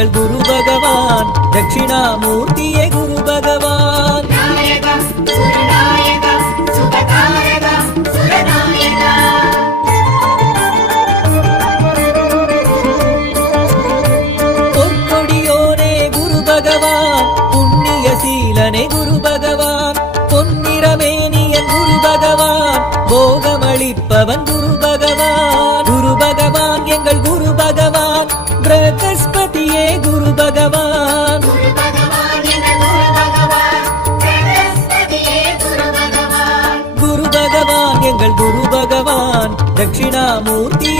எங்கள் குரு பகவான் தட்சிணாமூர்த்தியே குரு பகவான். பொற்கொடியோனே குரு பகவான், புண்ணிய சீலனே குரு பகவான், பொன்னிறமேனியன் குரு பகவான், போகமளிப்பவன் குரு பகவான். குரு பகவான் எங்கள் குரு பகவான், பிரகஸ்பதியே குரு பகவான். குரு பகவான் எங்கள் குரு பகவான் தட்சிணாமூர்த்தி